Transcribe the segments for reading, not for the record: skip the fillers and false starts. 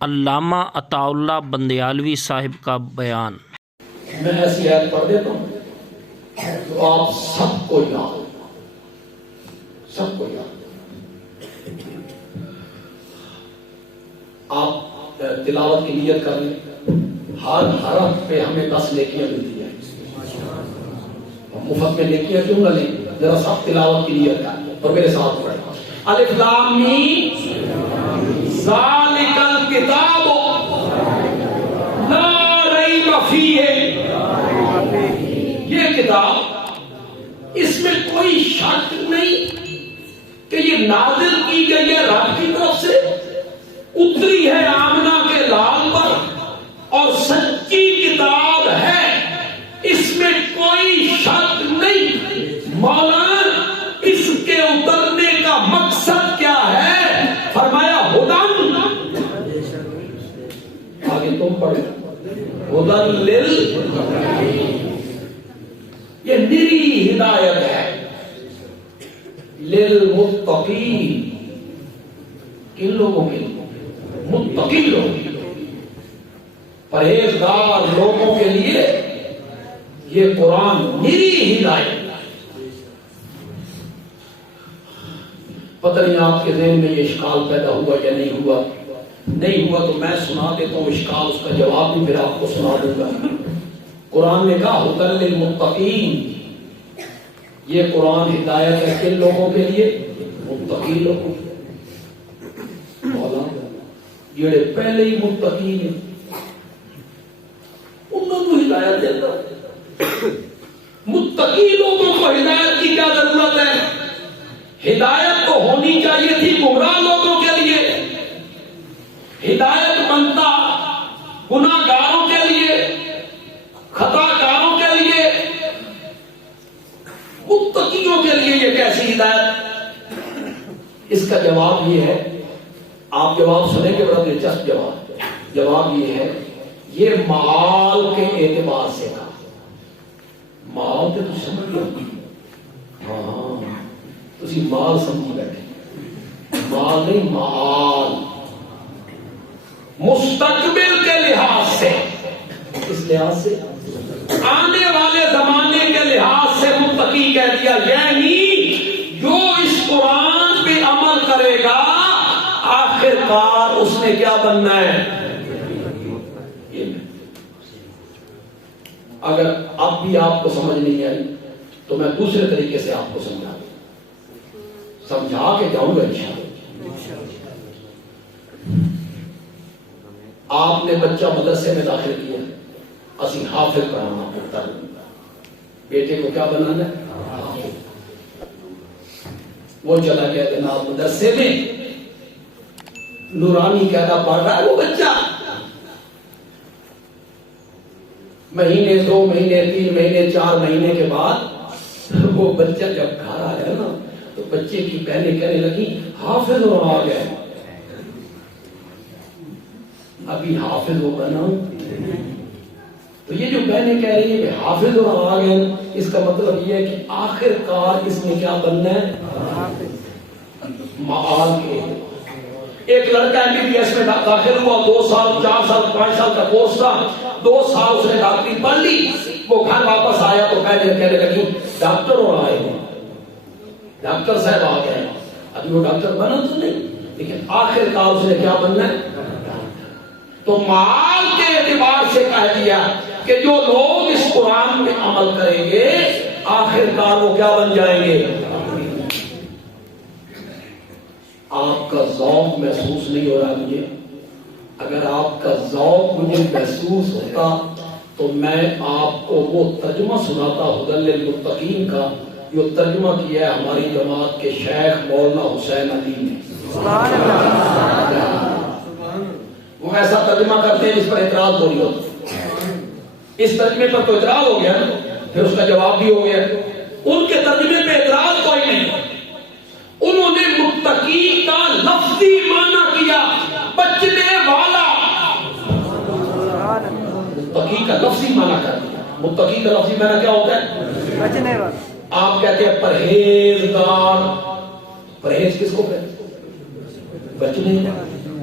علامہ عطا اللہ بندیالوی صاحب کا بیان۔ میں ایسی آیت پڑھ دیتا ہوں تو آپ سب کو یاد آپ تلاوت کی نیت کر لیں۔ ہر حرف پہ ہمیں 10 نیکیاں ملتی ہیں، مفت میں نیکیاں کیوں نہ لیں؟ ذرا سب تلاوت کی نیت کر لیں اور میرے ساتھ پڑھیں۔ الف لام میم ذالک الکتاب لا ریب فیہ، یہ کتاب اس میں کوئی شک نہیں کہ یہ نازل کی گئی ہے رب کی طرف سے، اتری ہے آمنہ کے لال پر اور سچی کتاب ہے، اس میں کوئی شک نہیں۔ مولانا اس کے اترنے کا مقصد کیا ہے؟ فرمایا ہدن، آگے تم پڑھیں، ہدن یہ نری ہدایت ہے للمتقین، کن لوگوں کے لیے؟ متقی لوگ، پرہیزگار لوگوں کے لیے یہ قرآن نری ہدایت۔ پتہ نہیں آپ کے ذہن میں یہ اشکال پیدا ہوا یا نہیں ہوا، نہیں ہوا تو میں سنا دیتا ہوں اشکال، اس کا جواب بھی پھر آپ کو سنا دوں گا۔ قرآن نے کہا ہدی للمتقین، یہ قرآن ہدایت ہے کن لوگوں کے لیے؟ متقی لوگوں۔ جڑے پہلے ہی متقی ہیں انہوں کو ہدایت دیتا۔ متقی لوگوں کو ہدایت کی کیا ضرورت ہے؟ ہدایت تو ہونی چاہیے تھی گمراہ لوگوں کے لیے، ہدایت بنتا گناہ گاروں کے لیے، خطا کاروں کے لیے، متقیوں کے لیے یہ کیسی ہدایت؟ اس کا جواب یہ ہے، آپ جواب سنیں گے، بڑا دلچسپ جواب یہ ہے، یہ مال کے اعتبار سے کہا۔ مال تو سمجھ لو، ہاں تسی مال سمجھی بیٹھے، مال نہیں مال، مستقبل کے لحاظ سے، اس لحاظ سے آنے والے زمانے کے لحاظ سے متقی کہہ دیا، یعنی جو اس قرآن پہ عمل کرے گا آخر کار اس نے کیا بننا ہے؟ اگر اب بھی آپ کو سمجھ نہیں آئی تو میں دوسرے طریقے سے آپ کو سمجھا کے جاؤں گا انشاءاللہ۔ آپ نے بچہ مدرسے میں داخل کیا، اسی حافظ بنانا پڑتا ہے، بیٹے کو کیا بنانا ہے؟ وہ چلا گیا جناب مدرسے میں، نورانی قاعدہ پڑھ رہا ہے وہ بچہ، مہینے 2 مہینے 3 مہینے 4 مہینے کے بعد وہ بچہ جب گھر آیا نا تو بچے کی بہنیں کہنے لگی حافظ ہو آ گئے، ابھی حافظ ہو بنا۔ تو یہ جو بہنیں کہہ رہی ہیں کہ حافظ ہو آ گئے، اس کا مطلب یہ ہے کہ آخر کار اس میں کیا بننا ہے؟ معال کے۔ ایک لڑکا MBBS میں داخل ہوا، 2 سال 4 سال 5 سال کا کورس تھا، 2 سال اس نے ڈاکٹری پڑھ لی، وہ گھر واپس آیا تو کہنے لگی ڈاکٹر ہو آئے ہیں، ڈاکٹر صاحب آ گئے۔ ابھی وہ ڈاکٹر بنا تو نہیں، لیکن آخر کار اس نے کیا بننا ہے؟ تو مال کے اعتبار سے کہہ دیا کہ جو لوگ اس قرآن میں عمل کریں گے آخر کار وہ کیا بن جائیں گے؟ آپ کا ذوق محسوس نہیں ہو رہا مجھے؟ اگر آپ کا ذوق مجھے محسوس ہوتا تو میں آپ کو وہ ترجمہ سناتا ہدی للمتقین کا، جو ترجمہ کیا ہے ہماری جماعت کے شیخ مولانا حسین علی نے۔ وہ ایسا ترجمہ کرتے ہیں جس پر اعتراض ہو رہی ہوتا، اس ترجمے پر تو اعتراض ہو گیا، پھر اس کا جواب بھی ہو گیا۔ ان کے ترجمے پہ اعتراض کوئی نہیں، انہوں نے متقی کا لفظی معنی کیا، بچنے والا، متقی کا لفظی معنی کر دیا۔ متقی کا لفظی معنی کیا ہوتا ہے؟ بچنے والا۔ آپ کہتے ہیں پرہیزگار، پرہیز کس کو کہتے ہیں؟ بچنے،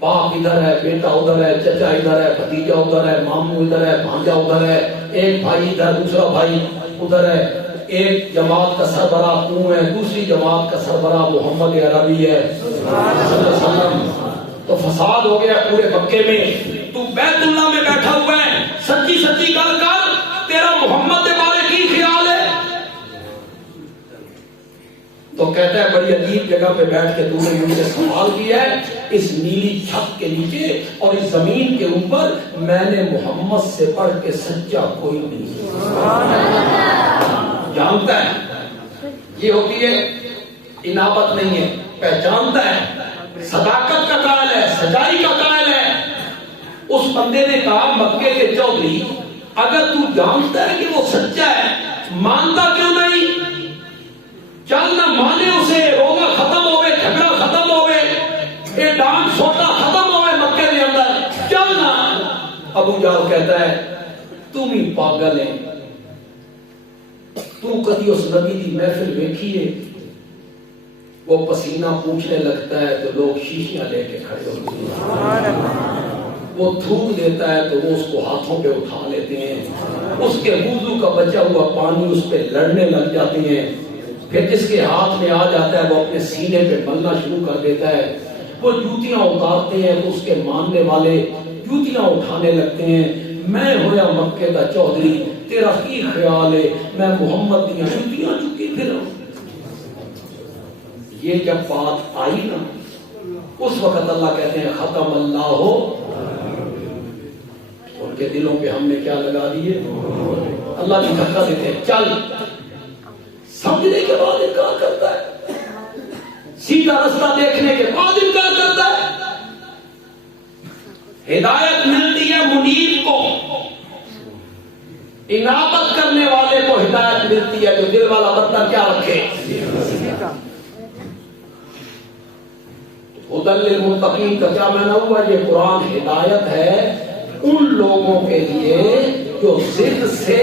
باپ ادھر ہے، بیٹا ادھر ہے، چچا ادھر ہے، بھتیجا ادھر ہے، ماموں ادھر ہے، بھانجا ادھر ہے، ایک بھائی ادھر، دوسرا بھائی ادھر ہے، ایک جماعت کا سربراہ تو ہے، دوسری جماعت کا سربراہ محمد عربی ہے صلی اللہ علیہ وسلم. تو فساد ہو گیا پورے مکے میں. تو بیت اللہ میں بیٹھا ہوا ہے، سچی سچی گل کر، تیرا محمد کے بارے کی خیال ہے؟ تو کہتا ہے بڑی عجیب جگہ پہ بیٹھ کے تو نے مجھے سوال کیا ہے. اس نیلی چھت کے نیچے اور اس زمین کے اوپر میں نے محمد سے بڑھ کے سچا کوئی نہیں جانتا ہے. یہ ہوتی ہے انابت نہیں ہے، پہچانتا ہے، صداقت کا قائل ہے، سچائی کا قائل ہے. اس بندے نے کہا مکے کے چودھری اگر تو جانتا ہے کہ وہ سچا ہے مانتا کیوں نہیں؟ چل نہ مانے اسے، روزہ ختم ہوئے، جھگڑا ختم ہوئے، یہ ڈانٹ سوٹا ختم ہوئے مکے کے اندر، چل نہ. ابو جہل کہتا ہے تم ہی پاگل ہے، تو کدی اس نبی دی محفل دیکھیے وہ پسینہ پوچھنے لگتا ہے تو لوگ شیشیاں لے کے کھڑے ہوتے ہیں، وہ تھوک دیتا ہے تو وہ اس کو ہاتھوں پہ اٹھا لیتے ہیں، اس کے وضو کا بچا ہوا پانی اس پہ لڑنے لگ جاتے ہیں. پھر جس کے ہاتھ میں آ جاتا ہے وہ اپنے سینے پہ ملنا شروع کر دیتا ہے. وہ جوتیاں اتارتے ہیں تو اس کے ماننے والے جوتیاں اٹھانے لگتے ہیں. میں ہویا مکے کا چودھری، تیرا کی خیال ہے میں محمد دیا جوتیاں چکی پھر؟ یہ جب بات آئی نا اس وقت اللہ کہتے ہیں ختم اللہ ہو. ان کے دلوں پہ ہم نے کیا لگا دیے؟ اللہ کی دھکا دیتے ہیں چل. سمجھنے کے بعد انکار کرتا ہے، سیدھا رستہ دیکھنے کے بعد انکار کرتا ہے. ہدایت ملتی ہے منیب کو، انابت کرنے والے کو ہدایت ملتی ہے. جو دل والا بندہ کیا رکھے؟ ہدی للمتقین کا کیا معنی ہوا؟ یہ قرآن ہدایت ہے ان لوگوں کے لیے جو ضد سے